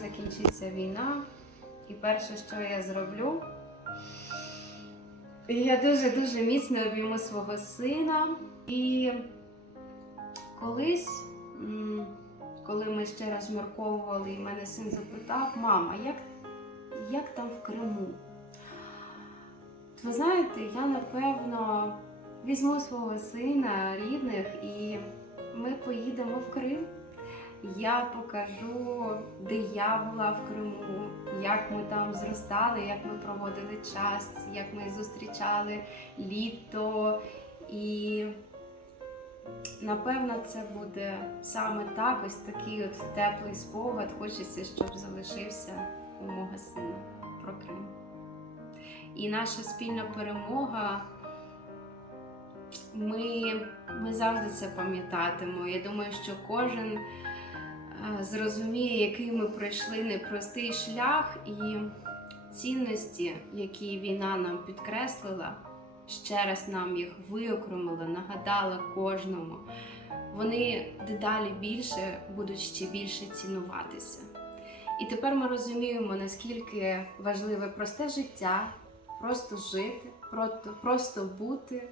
закінчиться війна, і перше, що я зроблю, я дуже-дуже міцно обійму свого сина. І колись, коли ми ще розмірковували, і мене син запитав, мама, як, як там в Криму? Ви знаєте, я напевно візьму свого сина, рідних, і ми поїдемо в Крим. Я покажу, де я була в Криму, як ми там зростали, як ми проводили час, як ми зустрічали літо. І напевно це буде саме так, ось такий от теплий спогад. Хочеться, щоб залишився у мого сина про Крим. І наша спільна перемога. Ми, ми завжди це пам'ятатимемо. Я думаю, що кожен зрозуміє, який ми пройшли непростий шлях, і цінності, які війна нам підкреслила, ще раз нам їх виокремила, нагадала кожному. Вони дедалі більше будуть ще більше цінуватися. І тепер ми розуміємо, наскільки важливе просте життя, просто жити, просто, просто бути,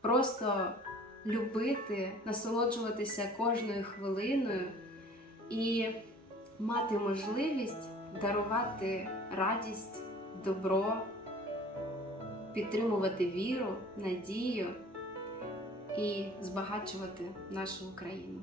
просто любити, насолоджуватися кожною хвилиною і мати можливість дарувати радість, добро, підтримувати віру, надію і збагачувати нашу Україну.